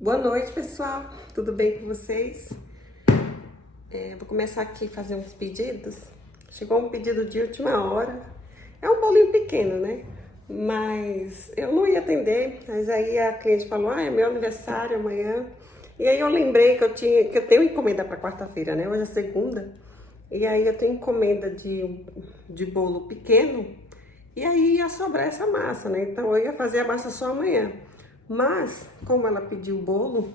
Boa noite, pessoal. Tudo bem com vocês? Vou começar aqui a fazer uns pedidos. Chegou um pedido de última hora. É um bolinho pequeno, né? Mas eu não ia atender. Mas aí a cliente falou: "Ah, é meu aniversário amanhã." E aí eu lembrei que eu tenho encomenda para quarta-feira, né? Hoje é segunda. E aí eu tenho encomenda de bolo pequeno. E aí ia sobrar essa massa, né? Então eu ia fazer a massa só amanhã. Mas, como ela pediu o bolo,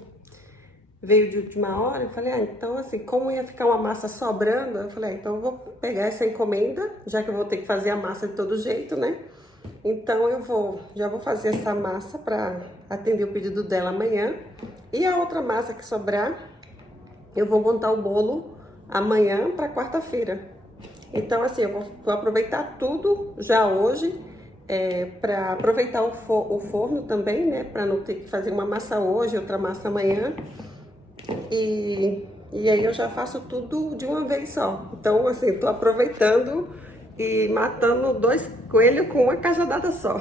veio de última hora, eu falei, então assim, como ia ficar uma massa sobrando, eu falei, então eu vou pegar essa encomenda, já que eu vou ter que fazer a massa de todo jeito, né? Então já vou fazer essa massa para atender o pedido dela amanhã. E a outra massa que sobrar, eu vou montar o bolo amanhã para quarta-feira. Então, assim, vou aproveitar tudo já hoje, para aproveitar o forno também, né? Para não ter que fazer uma massa hoje, outra massa amanhã. E aí eu já faço tudo de uma vez só. Então, assim, tô aproveitando e matando dois coelhos com uma cajadada só.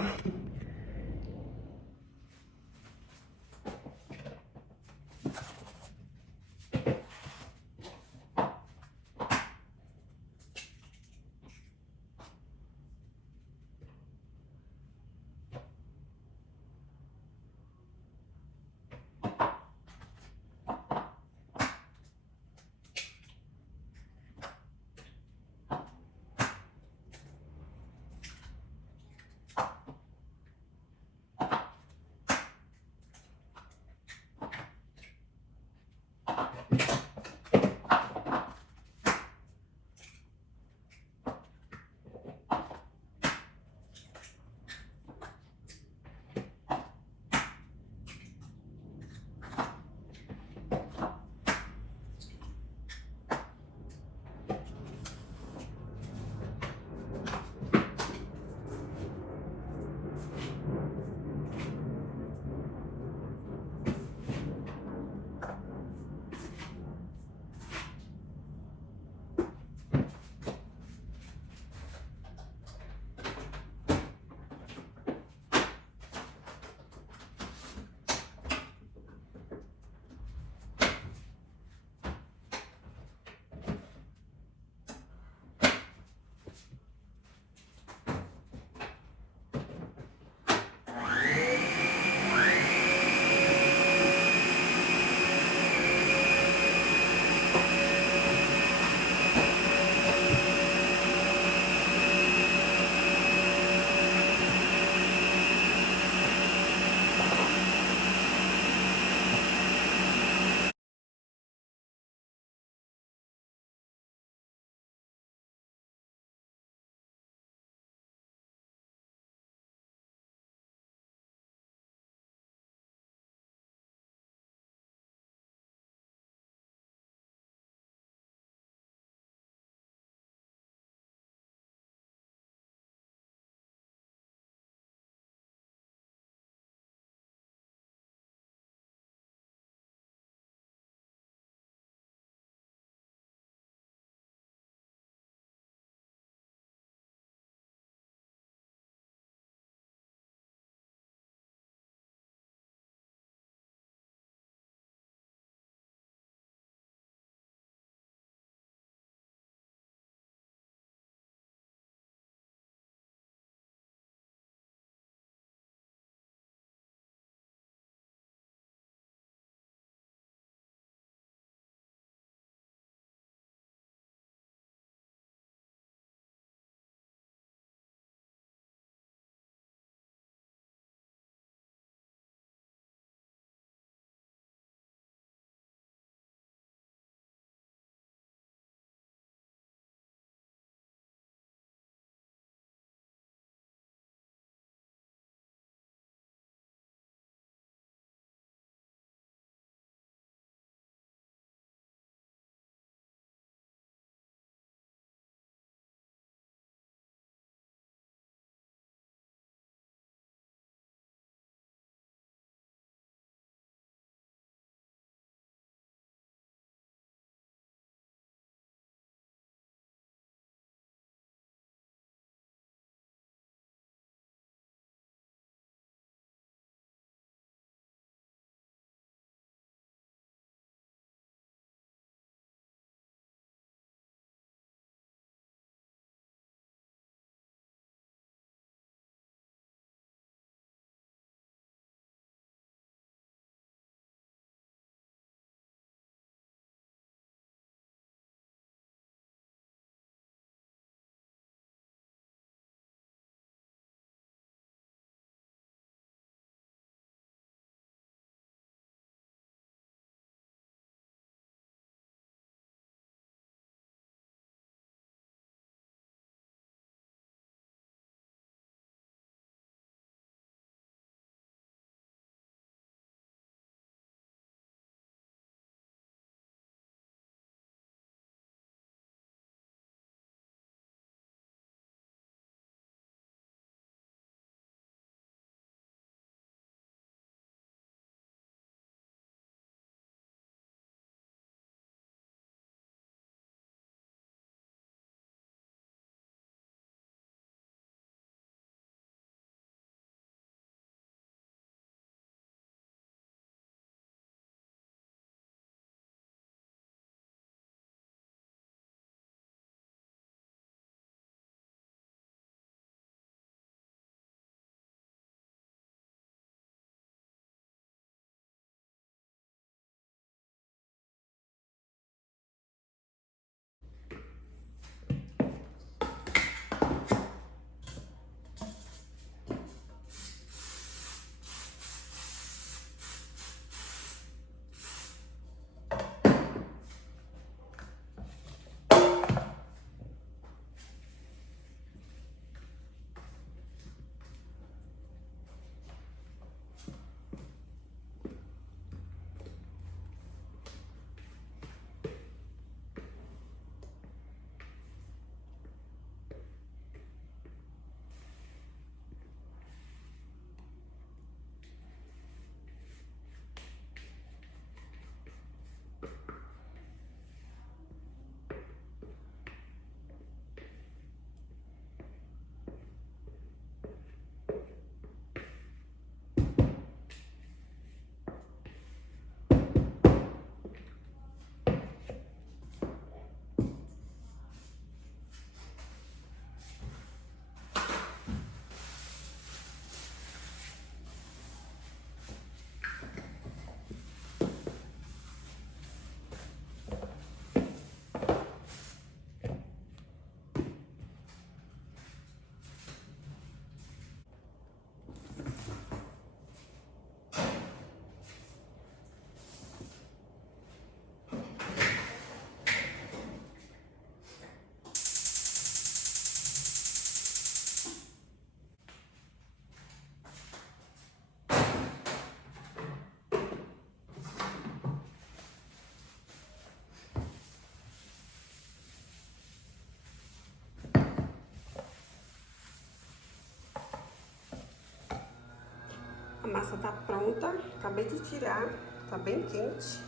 A massa tá pronta, acabei de tirar, tá bem quente.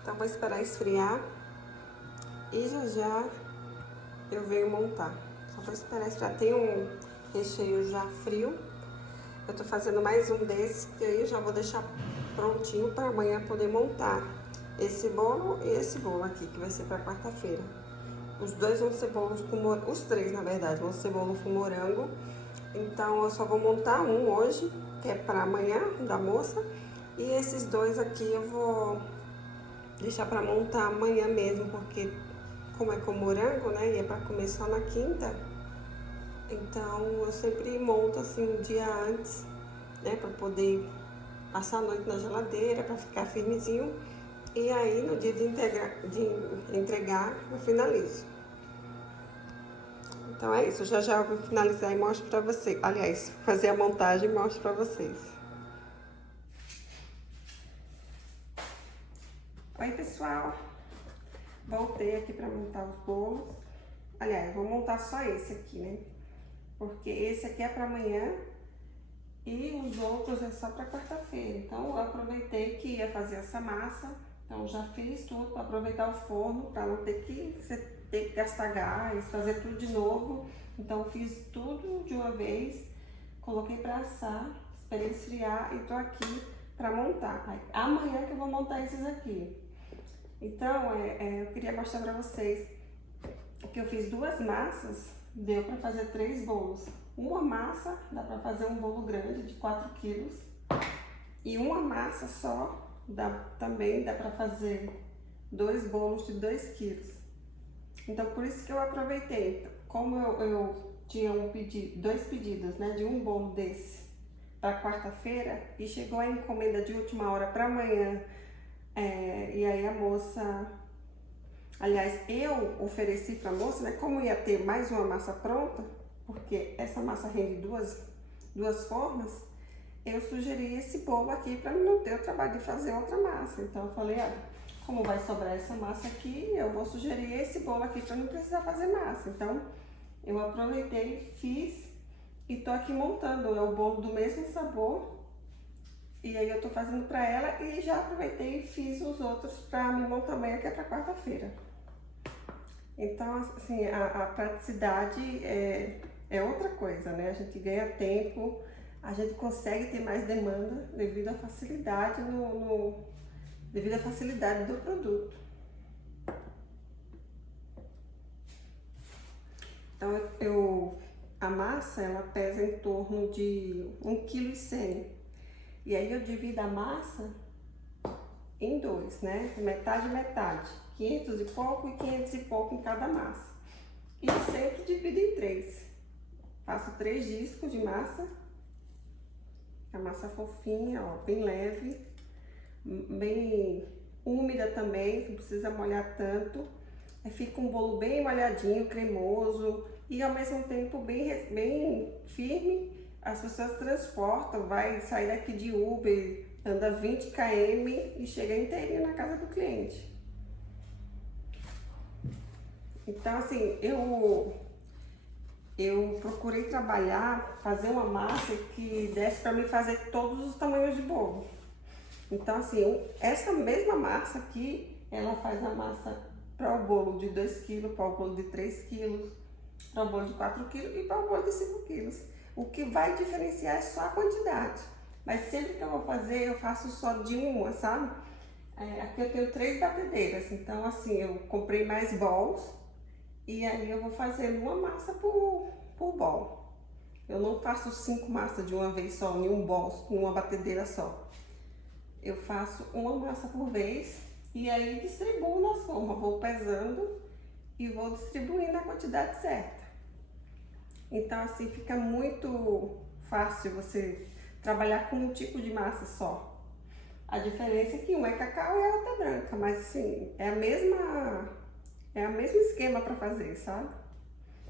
Então vou esperar esfriar e já eu venho montar. Só vou esperar esfriar. Tem um recheio já frio. Eu tô fazendo mais um desse, que aí eu já vou deixar prontinho para amanhã poder montar esse bolo e esse bolo aqui, que vai ser para quarta-feira. Os dois vão ser bolos com morango, os três na verdade, vão ser bolo com morango. Então eu só vou montar um hoje, que é para amanhã, da moça. E esses dois aqui eu vou deixar para montar amanhã mesmo, porque como é com morango, né, e é para comer só na quinta, então eu sempre monto assim um dia antes, né, para poder passar a noite na geladeira, para ficar firmezinho. E aí no dia de entregar eu finalizo. Então é isso, já eu vou finalizar e mostro pra vocês. Aliás, fazer a montagem e mostro pra vocês. Oi pessoal, voltei aqui pra montar os bolos. Aliás, eu vou montar só esse aqui, né? Porque esse aqui é pra amanhã e os outros é só pra quarta-feira. Então eu aproveitei que ia fazer essa massa, então já fiz tudo pra aproveitar o forno, pra não ter que gastar gás, fazer tudo de novo. Então fiz tudo de uma vez, coloquei pra assar, esperei esfriar e tô aqui pra montar. Amanhã que eu vou montar esses aqui. Então eu queria mostrar pra vocês que eu fiz duas massas, deu pra fazer 3 bolos. Uma massa dá pra fazer um bolo grande de 4 quilos e uma massa só também dá pra fazer 2 bolos de 2 quilos. Então, por isso que eu aproveitei. Como eu tinha dois pedidos, né, de um bolo desse para quarta-feira e chegou a encomenda de última hora para amanhã, e aí a moça, aliás, eu ofereci para a moça, né, como ia ter mais uma massa pronta, porque essa massa rende duas formas, eu sugeri esse bolo aqui para não ter o trabalho de fazer outra massa. Então eu falei, como vai sobrar essa massa aqui, eu vou sugerir esse bolo aqui para não precisar fazer massa. Então, eu aproveitei, fiz e tô aqui montando. É o bolo do mesmo sabor. E aí eu tô fazendo para ela e já aproveitei e fiz os outros para me montar amanhã, que é para quarta-feira. Então, assim, a praticidade é outra coisa, né? A gente ganha tempo, a gente consegue ter mais demanda devido à facilidade devido à facilidade do produto. Então a massa ela pesa em torno de 1,1 kg. E aí eu divido a massa em dois, né? Metade e metade. 500 e pouco e 500 e pouco em cada massa. E sempre divido em 3. Faço 3 discos de massa. A massa fofinha, ó, bem leve, bem úmida também, não precisa molhar tanto. Fica um bolo bem molhadinho, cremoso e ao mesmo tempo bem firme. As pessoas transportam, vai sair daqui de Uber, anda 20 km e chega inteirinho na casa do cliente. Então assim, eu procurei fazer uma massa que desse para mim fazer todos os tamanhos de bolo. Então assim, essa mesma massa aqui, ela faz a massa para o bolo de 2 kg, para o bolo de 3 kg, para o bolo de 4 kg e para o bolo de 5 kg. O que vai diferenciar é só a quantidade. Mas sempre que eu vou fazer, eu faço só de uma, sabe? Aqui eu tenho 3 batedeiras, então assim, eu comprei mais bols e aí eu vou fazer uma massa por bol. Eu não faço 5 massas de uma vez só, em um bol, em uma batedeira só. Eu faço uma massa por vez e aí distribuo nas formas, vou pesando e vou distribuindo a quantidade certa. Então assim fica muito fácil você trabalhar com um tipo de massa só. A diferença é que uma é cacau e a outra é branca, mas assim, é o mesmo esquema para fazer, sabe?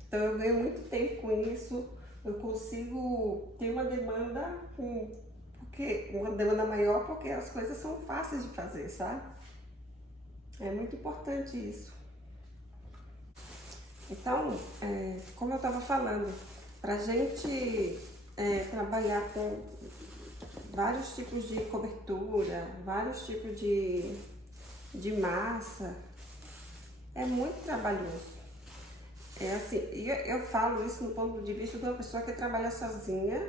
Então eu ganho muito tempo com isso, eu consigo ter uma demanda maior porque as coisas são fáceis de fazer, sabe? É muito importante isso. Então, como eu estava falando, pra gente trabalhar vários tipos de cobertura, vários tipos de massa. É muito trabalhoso. É assim, eu falo isso no ponto de vista de uma pessoa que trabalha sozinha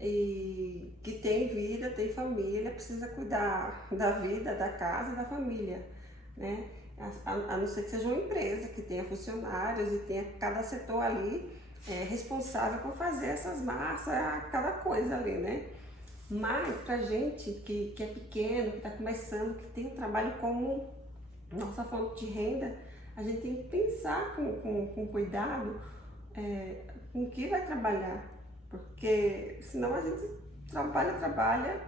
e que tem vida, tem família, precisa cuidar da vida, da casa e da família, né? A não ser que seja uma empresa que tenha funcionários e tenha cada setor ali responsável por fazer essas massas, cada coisa ali, né? Mas pra gente que é pequeno, que está começando, que tem o trabalho como nossa fonte de renda, a gente tem que pensar com cuidado com o que vai trabalhar, porque senão a gente trabalha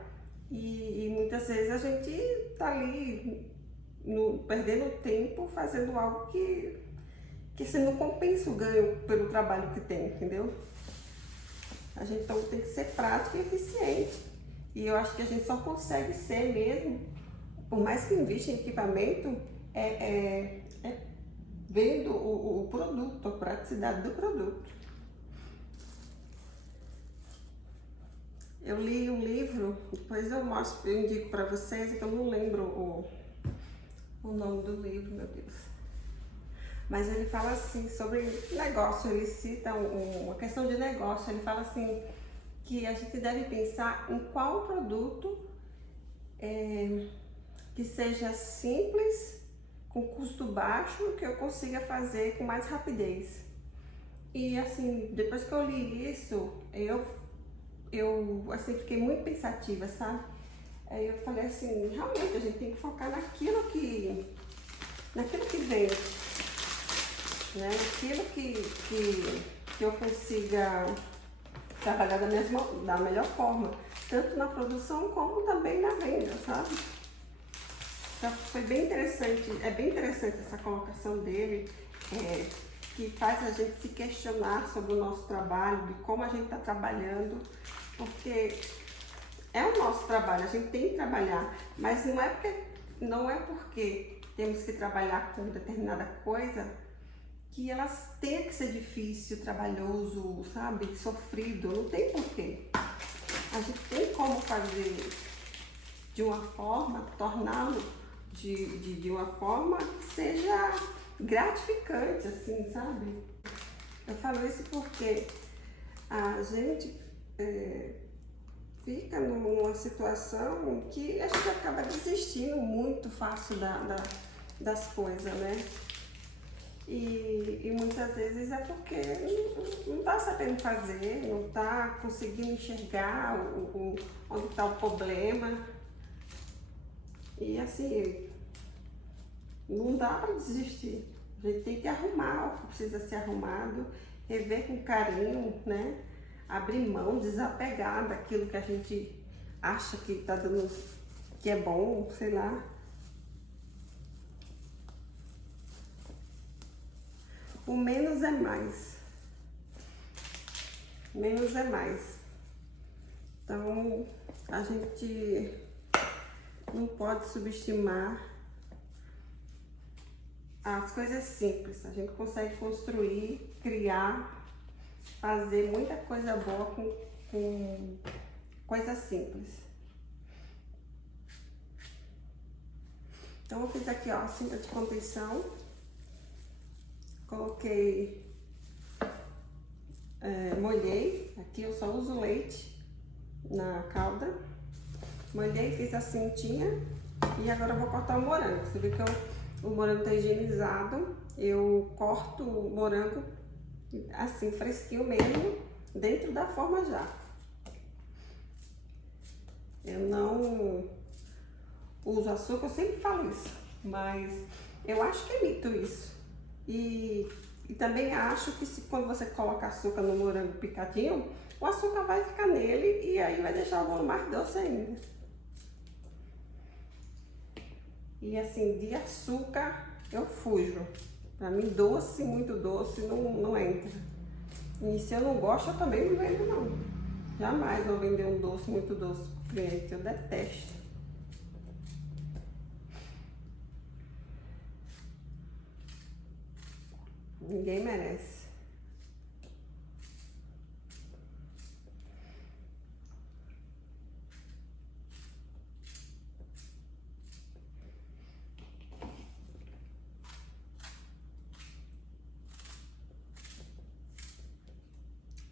e muitas vezes a gente tá ali perdendo tempo fazendo algo que assim, não compensa o ganho pelo trabalho que tem, entendeu? A gente então tem que ser prático e eficiente. E eu acho que a gente só consegue ser mesmo, por mais que invista em equipamento, vendo o produto, a praticidade do produto. Eu li um livro, depois eu mostro, eu indico para vocês, que eu não lembro o nome do livro, meu Deus. Mas ele fala assim, sobre negócio, ele cita uma questão de negócio, ele fala assim, que a gente deve pensar em qual produto que seja simples, com custo baixo, que eu consiga fazer com mais rapidez. E assim, depois que eu li isso, eu assim, fiquei muito pensativa, sabe? Aí eu falei assim, realmente a gente tem que focar naquilo que vem, né? Naquilo que eu consiga trabalhar da melhor forma, tanto na produção como também na venda, sabe? Então foi bem interessante, é bem interessante essa colocação dele, que faz a gente se questionar sobre o nosso trabalho, de como a gente está trabalhando, porque é o nosso trabalho, a gente tem que trabalhar, mas não é porque temos que trabalhar com determinada coisa que elas tenham que ser difícil, trabalhoso, sabe, sofrido, não tem porquê. A gente tem como fazer de uma forma, torná-lo de uma forma que seja gratificante, assim, sabe? Eu falo isso porque a gente fica numa situação que a gente acaba desistindo muito fácil das coisas, né? E muitas vezes é porque não está sabendo fazer, não está conseguindo enxergar onde está o problema. E assim, não dá para desistir. A gente tem que arrumar o que precisa ser arrumado, rever com carinho, né? Abrir mão, desapegar daquilo que a gente acha que tá dando, que é bom, sei lá. O menos é mais. Menos é mais. Então, a gente não pode subestimar as coisas simples. A gente consegue construir, criar, fazer muita coisa boa com coisas simples. Então eu fiz aqui, ó, a cinta de contenção. Coloquei, molhei. Aqui eu só uso leite na calda. Molhei, fiz a cintinha. E agora eu vou cortar o morango. Você vê que o morango tá higienizado. Eu corto o morango assim, fresquinho mesmo, dentro da forma já. Eu não uso açúcar, eu sempre falo isso, mas eu acho que é mito isso. E também acho que quando você coloca açúcar no morango picadinho, o açúcar vai ficar nele e aí vai deixar o bolo mais doce ainda. E assim, de açúcar eu fujo. Pra mim, doce, muito doce, não entra. E se eu não gosto, eu também não vendo, não. Jamais vou vender um doce, muito doce pro cliente, eu detesto. Ninguém merece.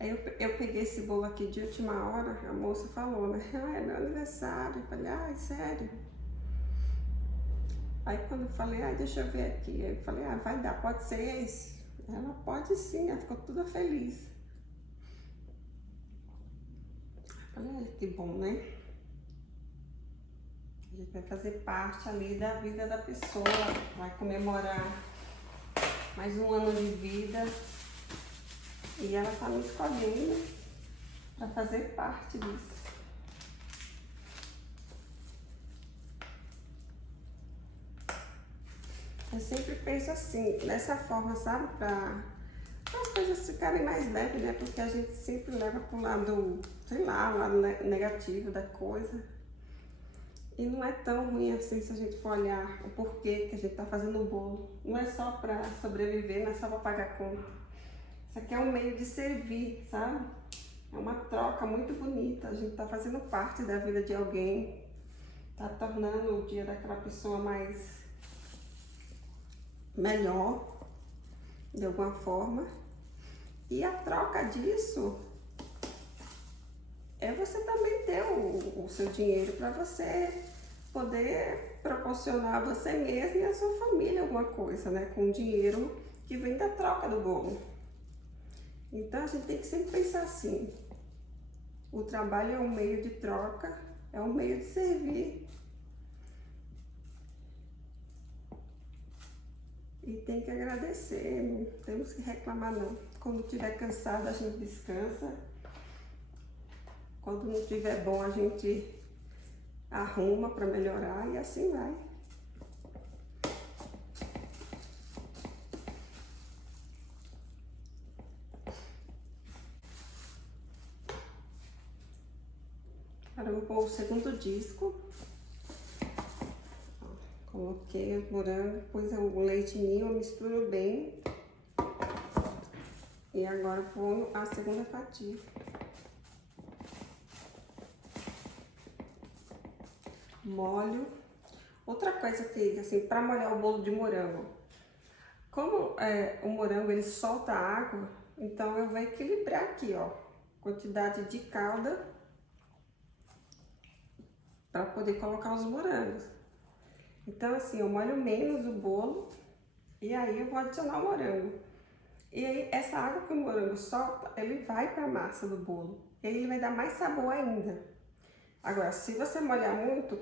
Aí eu peguei esse bolo aqui de última hora, a moça falou, né? Ah, é meu aniversário. Eu falei, ai, sério? Aí quando eu falei, ai, deixa eu ver aqui. Aí eu falei, ah, vai dar, pode ser esse? Ela, pode sim, ela ficou toda feliz. Eu falei, ai, que bom, né? A gente vai fazer parte ali da vida da pessoa, vai comemorar mais um ano de vida. E ela tá me escolhendo para fazer parte disso. Eu sempre penso assim, dessa forma, sabe? Para as coisas ficarem mais leves, né? Porque a gente sempre leva para o lado, sei lá, o lado negativo da coisa. E não é tão ruim assim se a gente for olhar o porquê que a gente tá fazendo o bolo. Não é só para sobreviver, não é só para pagar conta. Isso aqui é um meio de servir, sabe? É uma troca muito bonita. A gente tá fazendo parte da vida de alguém, tá tornando o dia daquela pessoa mais melhor, de alguma forma. E a troca disso é você também ter o seu dinheiro para você poder proporcionar a você mesmo e a sua família alguma coisa, né? Com o dinheiro que vem da troca do bolo. Então a gente tem que sempre pensar assim, o trabalho é um meio de troca, é um meio de servir. E tem que agradecer, não temos que reclamar não. Quando estiver cansado a gente descansa, quando não estiver bom a gente arruma para melhorar e assim vai. Agora eu vou pôr o segundo disco. Coloquei o morango, pus o leite ninho, misturo bem. E agora eu ponho a segunda fatia. Molho. Outra coisa que, assim, para molhar o bolo de morango, como o morango ele solta água, então eu vou equilibrar aqui, ó, quantidade de calda para poder colocar os morangos. Então assim, eu molho menos o bolo e aí eu vou adicionar o morango. E aí essa água que o morango solta, ele vai para a massa do bolo. E aí ele vai dar mais sabor ainda. Agora, se você molhar muito,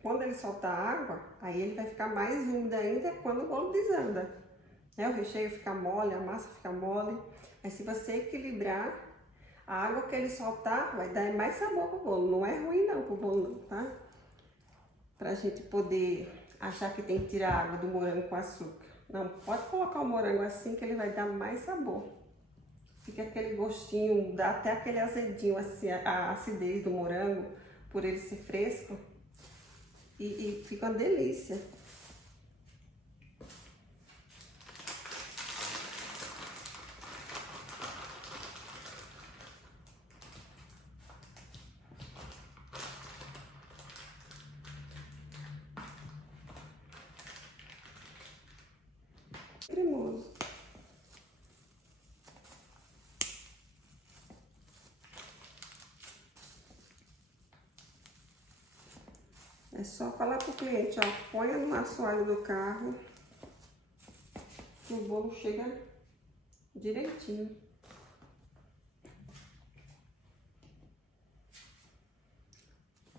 quando ele soltar água, aí ele vai ficar mais úmido ainda quando o bolo desanda. Né? O recheio fica mole, a massa fica mole. Mas se você equilibrar, a água que ele soltar vai dar mais sabor pro bolo. Não é ruim não pro bolo não, tá? Pra gente poder achar que tem que tirar a água do morango com açúcar. Não, pode colocar o morango assim que ele vai dar mais sabor. Fica aquele gostinho, dá até aquele azedinho, assim, a acidez do morango, por ele ser fresco. E fica uma delícia. Cremoso. É só falar pro cliente, ó, ponha no assoalho do carro que o bolo chega direitinho.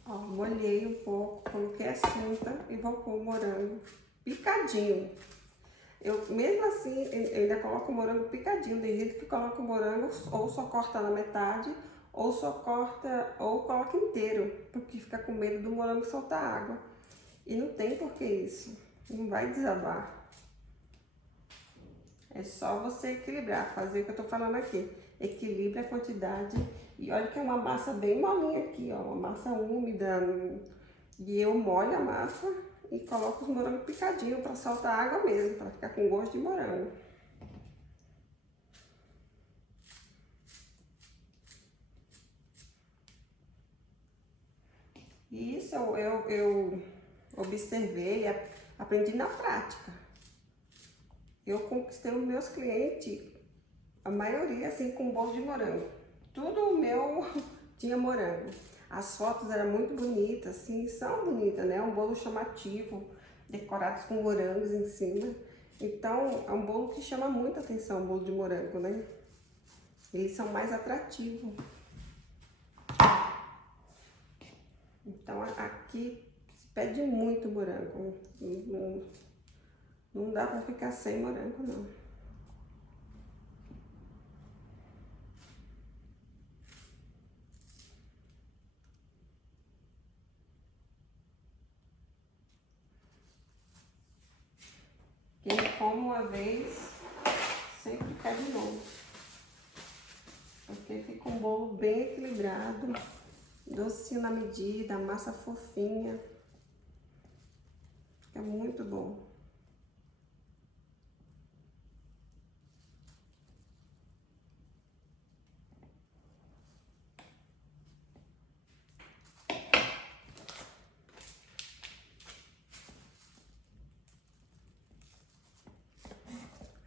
Ó, molhei um pouco, coloquei a cinta e vou pôr o morango picadinho. Eu, mesmo assim, eu ainda coloco o morango picadinho, tem gente que coloca o morango ou só corta na metade, ou só corta, ou coloca inteiro, porque fica com medo do morango soltar água. E não tem por que isso, não vai desabar. É só você equilibrar, fazer o que eu tô falando aqui. Equilibra a quantidade e olha que é uma massa bem molinha aqui, ó, uma massa úmida. E eu molho a massa e coloco os morangos picadinhos para soltar água mesmo, para ficar com gosto de morango. E isso eu observei, aprendi na prática. Eu conquistei os meus clientes, a maioria assim, com bolo de morango. tudo o meu tinha morango. As fotos eram muito bonitas, assim, são bonitas, né? Um bolo chamativo, decorados com morangos em cima. Então, é um bolo que chama muita atenção, o bolo de morango, né? Eles são mais atrativos. Então, aqui se pede muito morango. Não dá pra ficar sem morango, não. Quem come uma vez, sempre quer de novo. Porque fica um bolo bem equilibrado, docinho na medida, massa fofinha. Fica muito bom.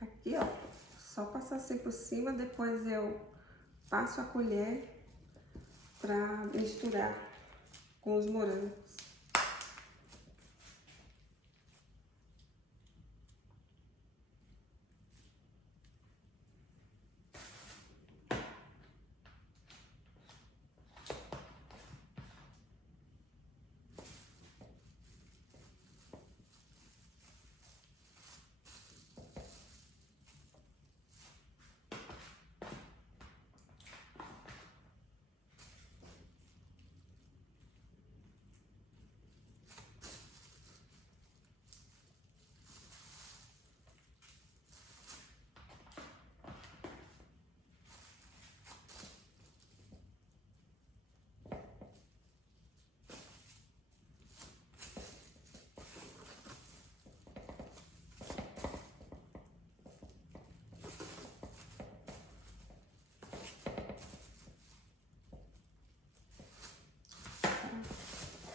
Aqui, ó, só passar assim por cima, depois eu passo a colher pra misturar com os morangos.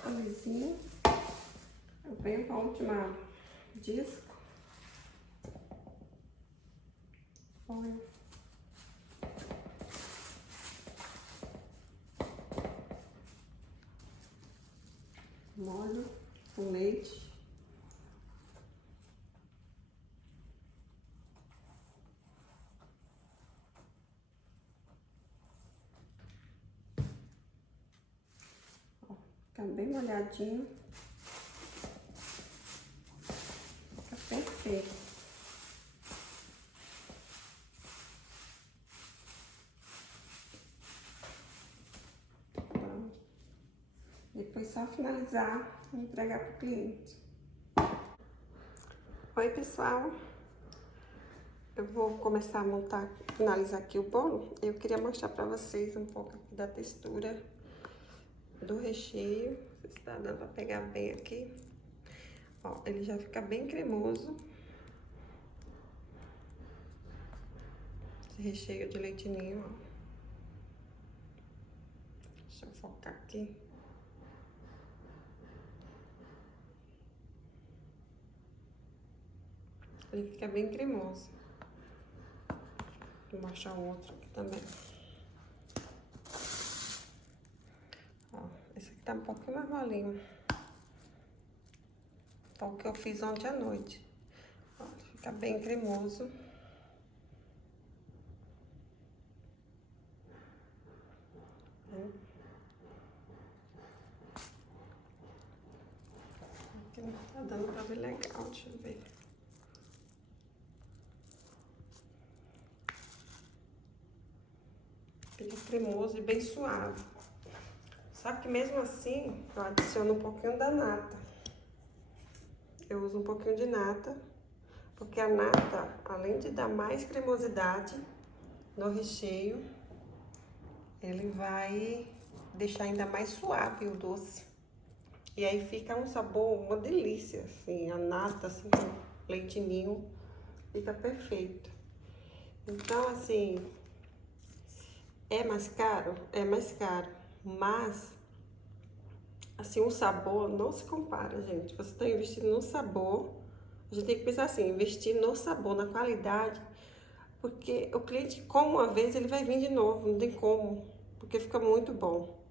Lisinho. Eu venho com a última disco. Olha. Molho com leite. Ó, fica bem molhadinho. Fica perfeito. Depois só finalizar e entregar para o cliente. Oi, pessoal. Eu vou começar a montar, finalizar aqui o bolo. Eu queria mostrar para vocês um pouco aqui da textura do recheio. Não sei se tá dando para pegar bem aqui. Ó, ele já fica bem cremoso. Esse recheio de leite ninho, ó. Deixa eu focar aqui. Ele fica bem cremoso. Vou mostrar o outro aqui também. Ó, esse aqui tá um pouquinho mais molinho. Então, o que eu fiz ontem à noite. Ó, fica bem cremoso. Aqui não tá dando pra ver legal, deixa eu ver. Fica cremoso e bem suave. Só que mesmo assim, eu adiciono um pouquinho da nata. Eu uso um pouquinho de nata, porque a nata, além de dar mais cremosidade no recheio, ele vai deixar ainda mais suave o doce. E aí fica um sabor, uma delícia, assim, a nata, assim, com leite ninho, fica perfeito. Então, assim, é mais caro? É mais caro, mas, assim, o sabor não se compara, gente. Você tá investindo no sabor, a gente tem que pensar assim, investir no sabor, na qualidade, Porque o cliente come uma vez, ele vai vir de novo, não tem como, porque fica muito bom,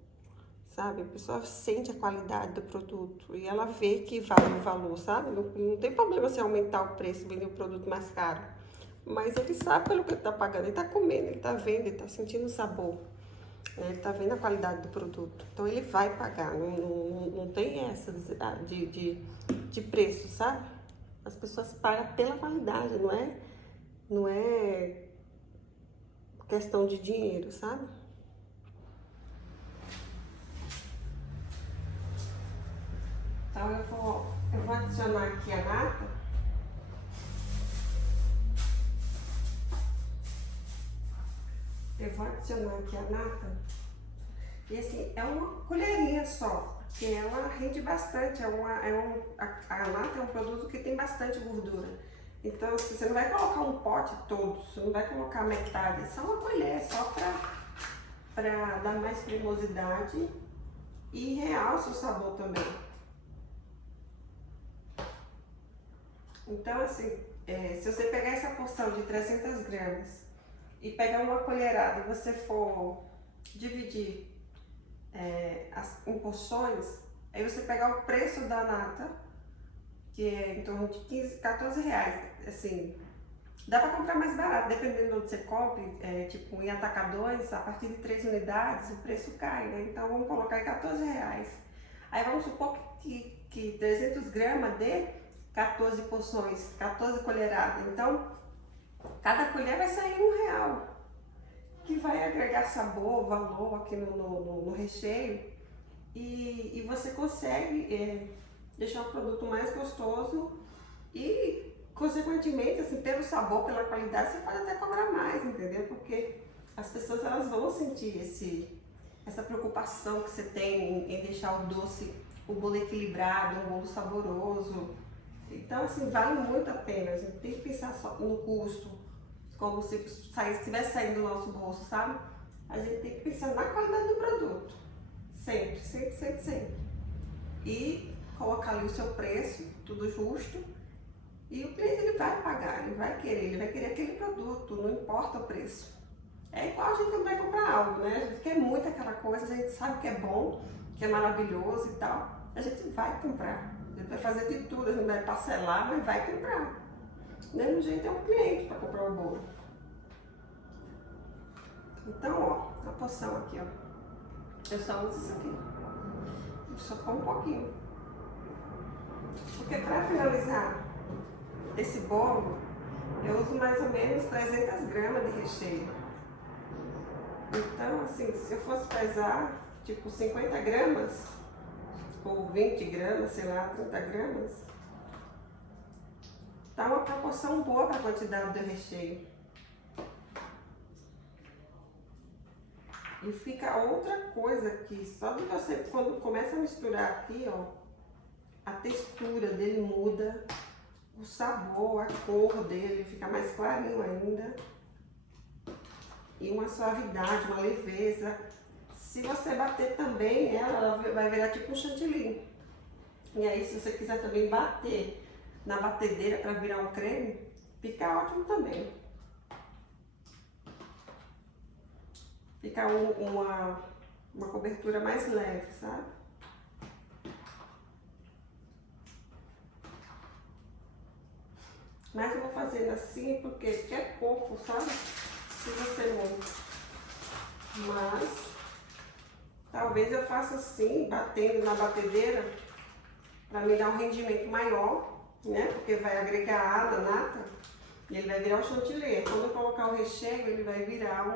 sabe? A pessoa sente a qualidade do produto e ela vê que vale o valor, sabe? Não tem problema você aumentar o preço, vender o produto mais caro, mas ele sabe pelo que ele tá pagando, ele tá comendo, ele tá vendo, ele tá sentindo o sabor, né? Ele tá vendo a qualidade do produto, então ele vai pagar, não tem essa de preço, sabe? As pessoas pagam pela qualidade, não é questão de dinheiro, sabe? Então eu vou adicionar aqui a nata. Eu vou adicionar aqui a nata. E assim, é uma colherinha só, porque ela rende bastante. A nata é um produto que tem bastante gordura. Então você não vai colocar um pote todo, você não vai colocar metade, é só uma colher, só para dar mais cremosidade e realça o sabor também. Então assim, se você pegar essa porção de 300 gramas e pegar uma colherada e você for dividir em porções, aí você pegar o preço da nata, que é em torno de 15, 14 reais, assim, dá para comprar mais barato, dependendo de onde você compre, tipo em atacadores, a partir de 3 unidades o preço cai, né? Então vamos colocar em 14 reais. Aí vamos supor que 300 gramas dê 14 porções, 14 colheradas, então cada colher vai sair R$1, que vai agregar sabor, valor aqui no recheio e você consegue deixar o produto mais gostoso e, consequentemente, assim, pelo sabor, pela qualidade, você pode até cobrar mais, entendeu? Porque as pessoas elas vão sentir essa preocupação que você tem em deixar o doce, o bolo equilibrado, um bolo saboroso. Então, assim, vale muito a pena. A gente tem que pensar só no custo, como se estivesse saindo do nosso bolso, sabe? A gente tem que pensar na qualidade do produto. Sempre, sempre, sempre, sempre. E colocar ali o seu preço, tudo justo. E o cliente ele vai pagar, ele vai querer aquele produto, não importa o preço. É igual a gente quando vai comprar algo, né? A gente quer muito aquela coisa, a gente sabe que é bom, que é maravilhoso e tal. A gente vai comprar. A gente vai fazer de tudo, a gente vai parcelar, mas vai comprar. Do mesmo jeito é um cliente para comprar o bolo. Então, ó, a porção aqui, ó. Eu só uso isso aqui. Eu só como um pouquinho. Porque para finalizar esse bolo, eu uso mais ou menos 300 gramas de recheio. Então, assim, se eu fosse pesar, tipo 50 gramas, ou 20 gramas, sei lá, 30 gramas, tá uma proporção boa para a quantidade do recheio. E fica outra coisa aqui, só de você, quando começa a misturar aqui, ó, a textura dele muda, o sabor, a cor dele fica mais clarinho ainda. E uma suavidade, uma leveza. Se você bater também, ela vai virar tipo um chantilly. E aí, se você quiser também bater na batedeira para virar um creme, fica ótimo também. Fica uma cobertura mais leve, sabe? Mas eu vou fazendo assim porque é pouco, sabe? Precisa ser muito. Mas talvez eu faça assim, batendo na batedeira, para me dar um rendimento maior, né? Porque vai agregar água, nata, e ele vai virar um chantilly. Quando eu colocar o recheio, ele vai virar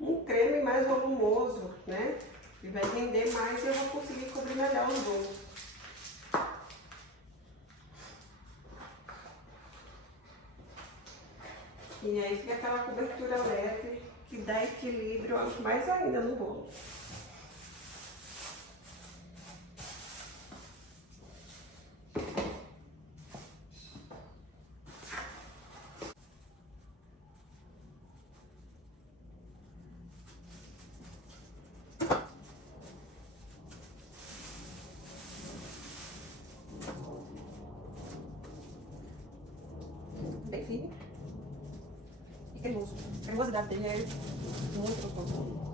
um creme mais volumoso, né? E vai render mais e eu vou conseguir cobrir melhor os bolos. E aí fica aquela cobertura leve que dá equilíbrio mais ainda no bolo. Bem fino. cremosidade dele é muito bom.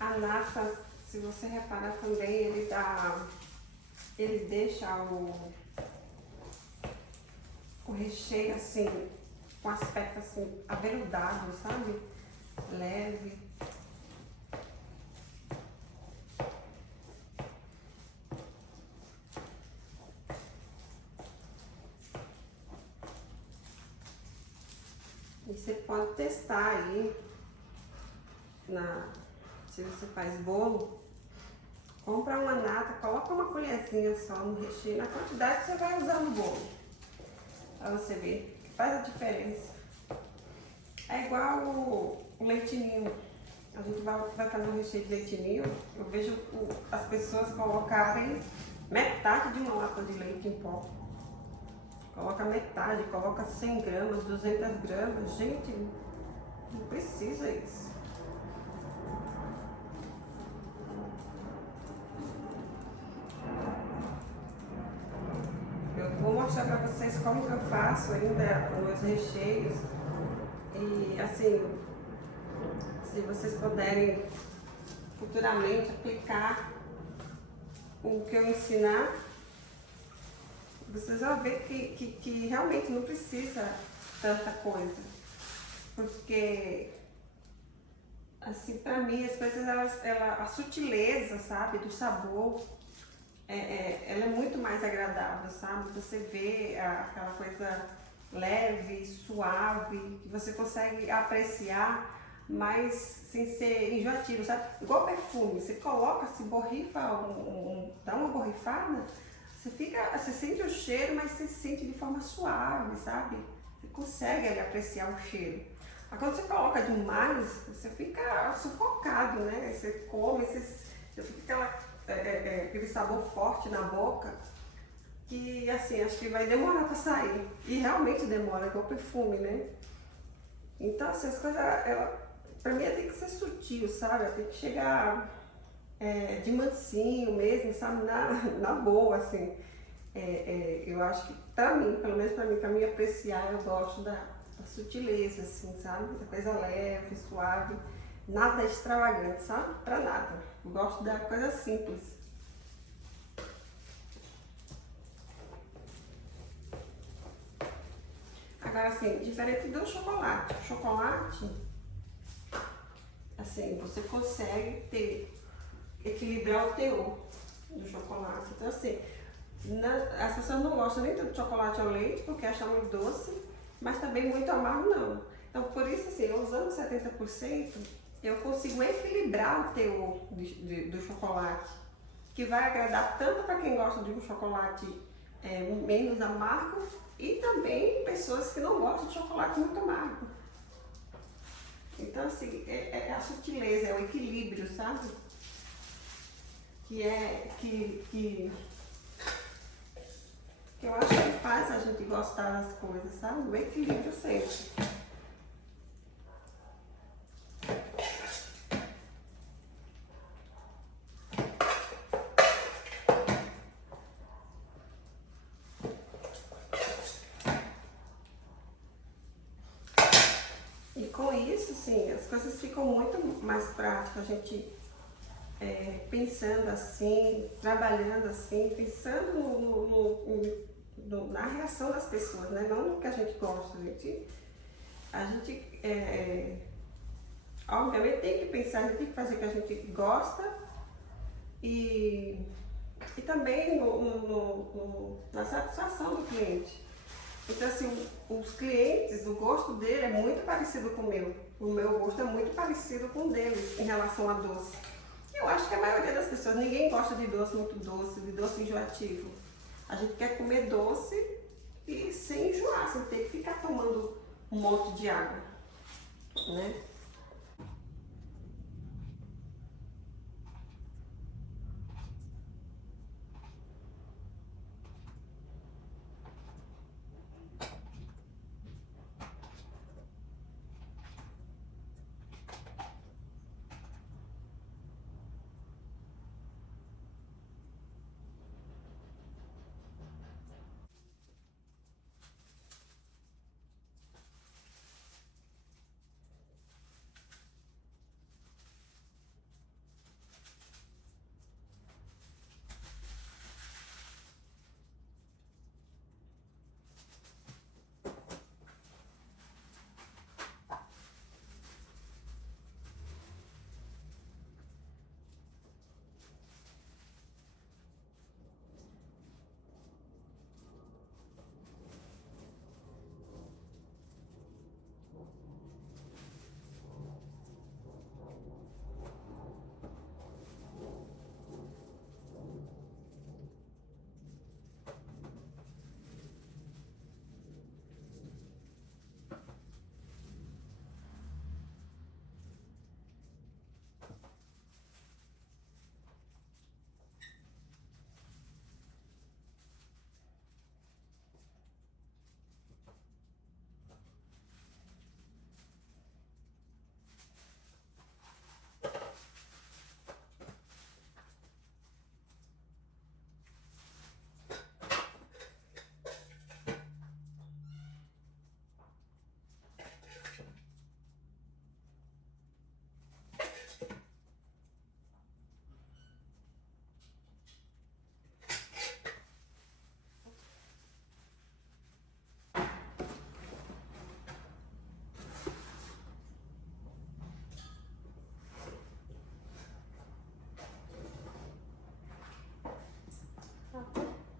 A nata, se você reparar também, ele deixa o recheio assim, com aspecto assim, aveludado, sabe? Leve. E você pode testar aí, se você faz bolo, compra uma nata, coloca uma colherzinha só no recheio, na quantidade que você vai usar no bolo, pra você ver que faz a diferença. É igual o leitinho. A gente vai fazer um recheio de leitinho, eu vejo as pessoas colocarem metade de uma lata de leite em pó. Coloca metade, coloca 100 gramas, 200 gramas. Gente, não precisa isso. Eu vou mostrar pra vocês como que eu faço ainda os meus recheios. E assim, se vocês puderem futuramente aplicar o que eu ensinar, vocês vão ver que realmente não precisa tanta coisa. Porque, assim, pra mim, as coisas, a sutileza, sabe, do sabor, ela é muito mais agradável, sabe? Você vê aquela coisa leve, suave, que você consegue apreciar, mas sem ser enjoativo, sabe? Igual perfume, você coloca, se borrifa, dá uma borrifada, você sente o cheiro, mas você sente de forma suave, sabe? Você consegue ali, apreciar o cheiro. Mas quando você coloca demais, você fica sufocado, né? Você come, você fica aquele sabor forte na boca, que assim, acho que vai demorar para sair. E realmente demora, igual perfume, né? Então, assim, as coisas, pra mim, tem que ser sutil, sabe? Tem que chegar de mansinho mesmo, sabe? Na boa, assim. Eu acho que pra mim, pelo menos pra mim apreciar, eu gosto da sutileza, assim, sabe? Da coisa leve, suave, nada extravagante, sabe? Pra nada. Eu gosto da coisa simples. Agora, assim, diferente do chocolate. O chocolate, assim, você consegue equilibrar o teor do chocolate. Então, assim, as pessoas não gostam nem tanto de chocolate ao leite, porque acham muito doce, mas também muito amargo, não. Então, por isso, assim, eu usando 70%, eu consigo equilibrar o teor do chocolate, que vai agradar tanto para quem gosta de um chocolate menos amargo, e também pessoas que não gostam de chocolate muito amargo. Então, assim, a sutileza, é o equilíbrio, sabe? Que eu acho que faz a gente gostar das coisas, sabe? O equilíbrio sempre. E com isso, sim, as coisas ficam muito mais práticas, a gente pensando assim, trabalhando assim, pensando na reação das pessoas, né? Não no que a gente gosta, a gente obviamente tem que pensar, a gente tem que fazer o que a gente gosta e também na satisfação do cliente. Então, assim, os clientes, o gosto dele é muito parecido com o meu. O meu gosto é muito parecido com o deles em relação a doce. Eu acho que a maioria das pessoas, ninguém gosta de doce muito doce, de doce enjoativo. A gente quer comer doce e sem enjoar, sem ter que ficar tomando um monte de água, né?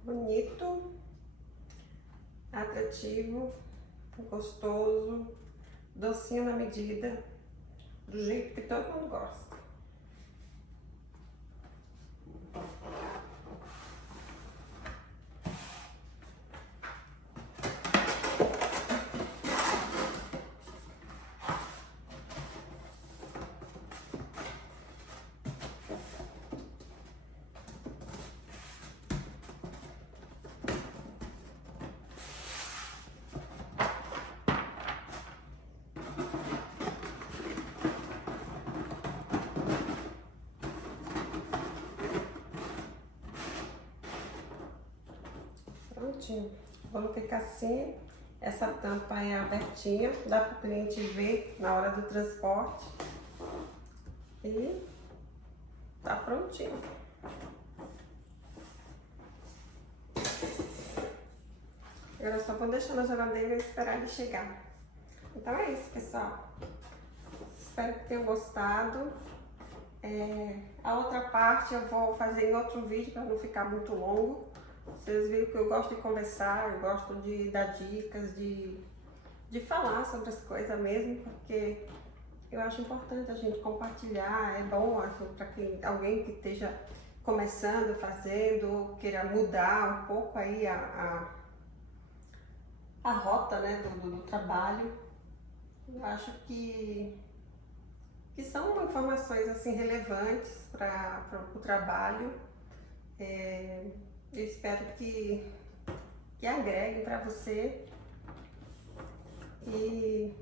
Bonito, atrativo, gostoso, docinho na medida, do jeito que todo mundo gosta. Prontinho. Vamos ficar assim. Essa tampa é abertinha, dá para o cliente ver na hora do transporte. E tá prontinho. Agora eu só vou deixar na geladeira e esperar ele chegar. Então é isso, pessoal. Espero que tenham gostado. A outra parte eu vou fazer em outro vídeo para não ficar muito longo. Vocês viram que eu gosto de conversar, eu gosto de dar dicas, de falar sobre as coisas mesmo, porque eu acho importante a gente compartilhar, é bom para alguém que esteja começando, fazendo, queira mudar um pouco aí a rota, né, do trabalho. Eu acho que são informações assim relevantes para o trabalho. Eu espero que agregue para você e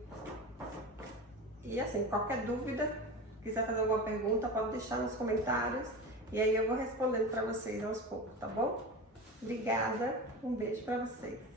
assim, qualquer dúvida, quiser fazer alguma pergunta, pode deixar nos comentários e aí eu vou respondendo para vocês aos poucos, tá bom? Obrigada, um beijo para vocês.